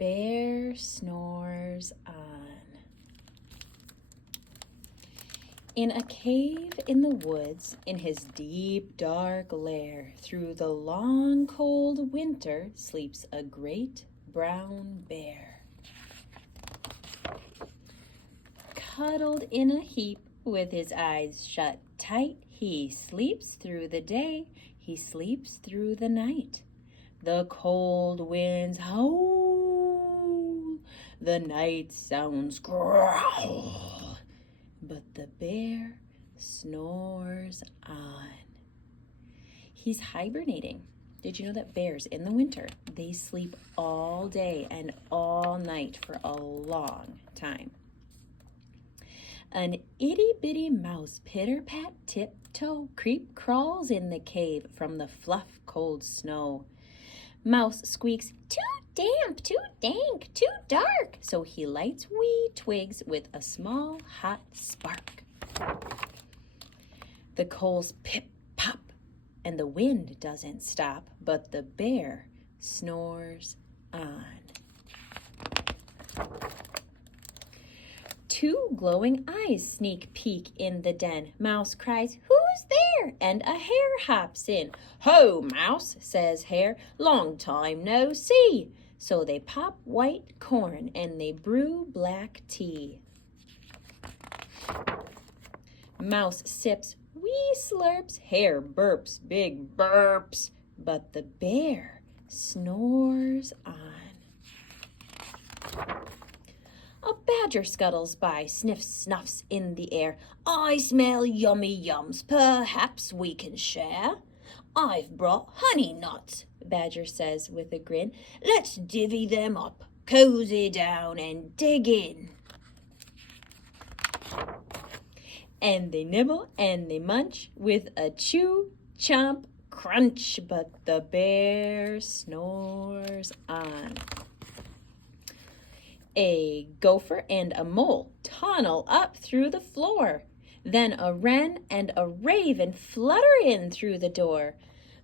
bear snores on. In a cave in the woods, in his deep, dark lair, through the long, cold winter, sleeps a great brown bear. Cuddled in a heap, with his eyes shut tight, he sleeps through the day, he sleeps through the night. The cold winds howl, the night sounds growl, but the bear snores on. He's hibernating. Did you know that bears in the winter, they sleep all day and all night for a long time? An itty-bitty mouse, pitter-pat, tiptoe, creep crawls in the cave from the fluff cold snow. Mouse squeaks, "Too damp, too dank, too dark," so he lights wee twigs with a small hot spark. The coals pip-pop, and the wind doesn't stop, but the bear snores on. Two glowing eyes sneak peek in the den. Mouse cries, "Who's there?" And a hare hops in. "Ho, Mouse," says Hare, "long time no see." So they pop white corn and they brew black tea. Mouse sips wee slurps, Hare burps big burps, but the bear snores on. A badger scuttles by, sniffs, snuffs in the air. "I smell yummy yums, perhaps we can share." "I've brought honey nuts," Badger says with a grin. "Let's divvy them up, cozy down and dig in." And they nibble and they munch with a chew, chomp, crunch, but the bear snores on. A gopher and a mole tunnel up through the floor. Then a wren and a raven flutter in through the door.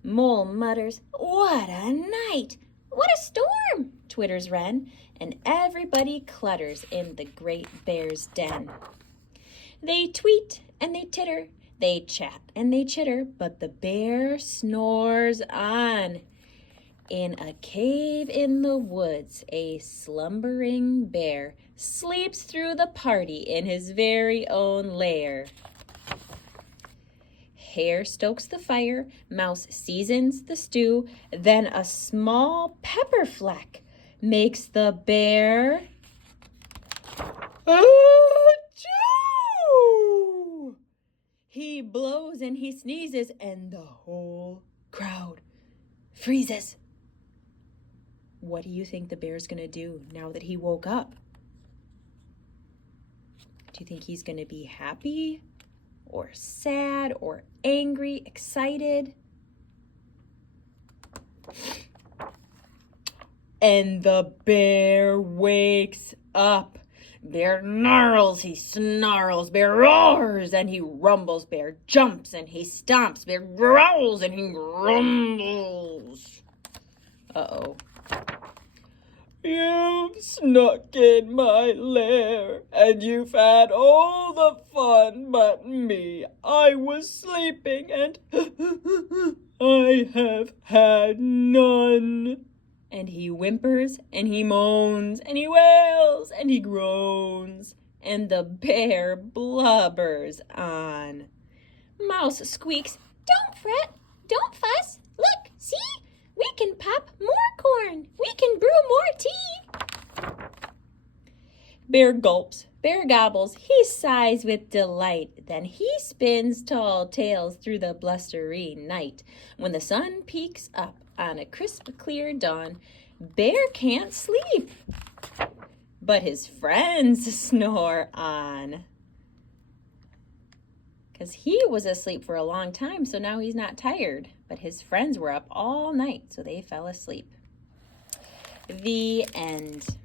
Mole mutters, "What a night! What a storm!" twitters wren, and everybody clutters in the great bear's den. They tweet and they titter, they chat and they chitter, but the bear snores on. In a cave in the woods, a slumbering bear sleeps through the party in his very own lair. Hare stokes the fire, Mouse seasons the stew, then a small pepper fleck makes the bear achoo! He blows and he sneezes, and the whole crowd freezes. What do you think the bear's going to do now that he woke up? Do you think he's going to be happy or sad or angry, excited? And the bear wakes up. Bear gnarls, he snarls, bear roars and he rumbles, bear jumps and he stomps, bear growls and he grumbles. Uh-oh. "You've snuck in my lair, and you've had all the fun but me. I was sleeping, and I have had none." And he whimpers, and he moans, and he wails, and he groans, and the bear blubbers on. Mouse squeaks, "Don't fret, don't fuss, look, see? We can pop more corn. We can brew more tea." Bear gulps, bear gobbles, he sighs with delight. Then he spins tall tales through the blustery night. When the sun peeks up on a crisp, clear dawn, Bear can't sleep, but his friends snore on. Because he was asleep for a long time, so now he's not tired. But his friends were up all night, so they fell asleep. The end.